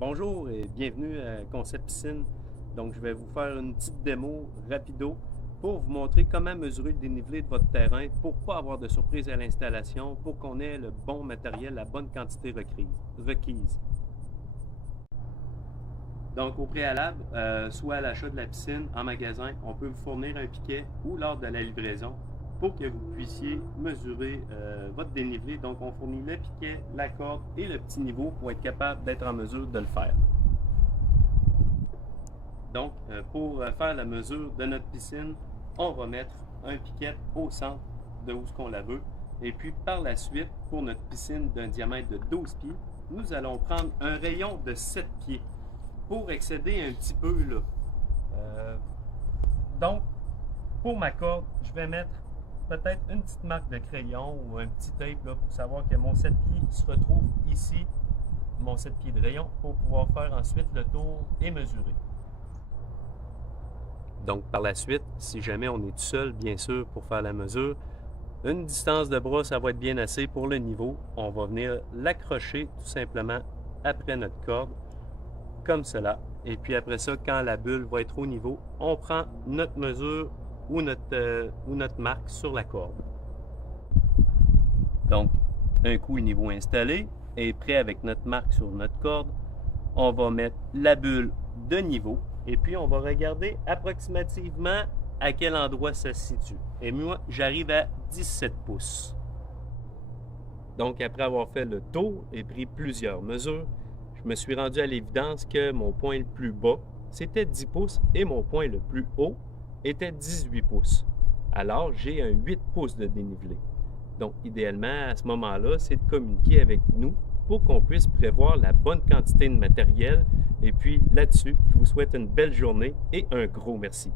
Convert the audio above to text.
Bonjour et bienvenue à Concept Piscine. Donc, je vais vous faire une petite démo rapido pour vous montrer comment mesurer le dénivelé de votre terrain pour ne pas avoir de surprise à l'installation, pour qu'on ait le bon matériel, la bonne quantité requise. Donc, au préalable, soit à l'achat de la piscine en magasin, on peut vous fournir un piquet ou lors de la livraison pour que vous puissiez mesurer votre dénivelé. Donc, on fournit le piquet, la corde et le petit niveau pour être capable d'être en mesure de le faire. Donc, pour faire la mesure de notre piscine, on va mettre un piquet au centre de où ce qu'on la veut. Et puis, par la suite, pour notre piscine d'un diamètre de 12 pieds, nous allons prendre un rayon de 7 pieds pour excéder un petit peu là. Donc, pour ma corde, je vais mettre peut-être une petite marque de crayon ou un petit tape là, pour savoir que mon 7 pieds se retrouve ici, mon 7 pieds de rayon, pour pouvoir faire ensuite le tour et mesurer. Donc, par la suite, si jamais on est tout seul, bien sûr, pour faire la mesure, une distance de bras, ça va être bien assez pour le niveau. On va venir l'accrocher tout simplement après notre corde, comme cela. Et puis après ça, quand la bulle va être au niveau, on prend notre mesure ou notre marque sur la corde. Donc, un coup le niveau installé et prêt avec notre marque sur notre corde, on va mettre la bulle de niveau et puis on va regarder approximativement à quel endroit ça se situe. Et moi, j'arrive à 17 pouces. Donc, après avoir fait le tour et pris plusieurs mesures, je me suis rendu à l'évidence que mon point le plus bas, c'était 10 pouces et mon point le plus haut était 18 pouces. Alors, j'ai un 8 pouces de dénivelé. Donc, idéalement, à ce moment-là, c'est de communiquer avec nous pour qu'on puisse prévoir la bonne quantité de matériel. Et puis, là-dessus, je vous souhaite une belle journée et un gros merci.